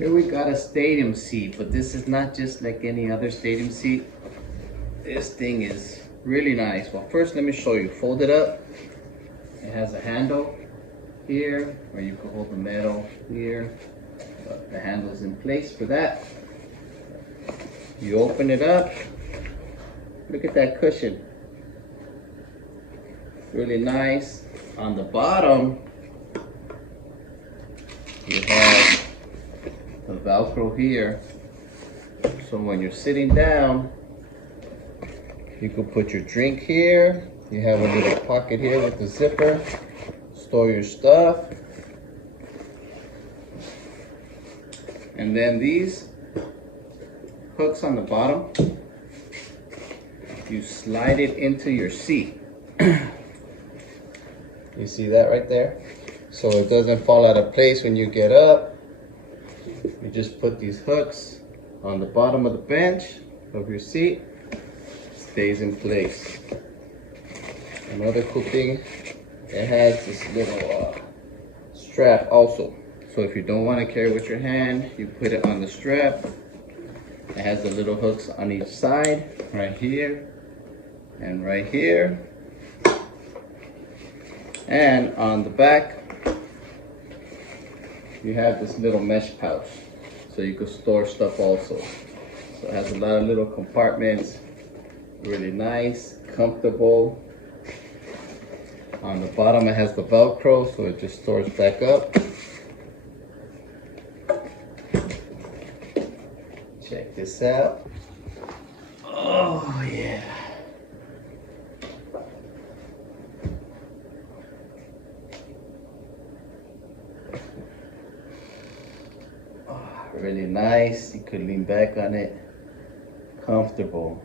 Here we got a stadium seat, but this is not just like any other stadium seat. This thing is really nice. Well, first let me show you. Fold it up. It has a handle here, where you can hold the metal here. But the handle's in place for that. You open it up. Look at that cushion. Really nice. On the bottom, you have the Velcro here. So when you're sitting down, you can put your drink here. You have a little pocket here with the zipper. Store your stuff. And then these hooks on the bottom, you slide it into your seat. You see that right there? So it doesn't fall out of place when you get up. You just put these hooks on the bottom of the bench of your seat. It stays in place. Another cool thing, it has this little strap also. So if you don't want to carry it with your hand, you put it on the strap. It has the little hooks on each side, right here and right here. And on the back, you have this little mesh pouch, so you can store stuff also. So it has a lot of little compartments, really nice, comfortable. On the bottom it has the Velcro, so it just stores back up. Check this out. Oh yeah. Really nice. You could lean back on it. Comfortable.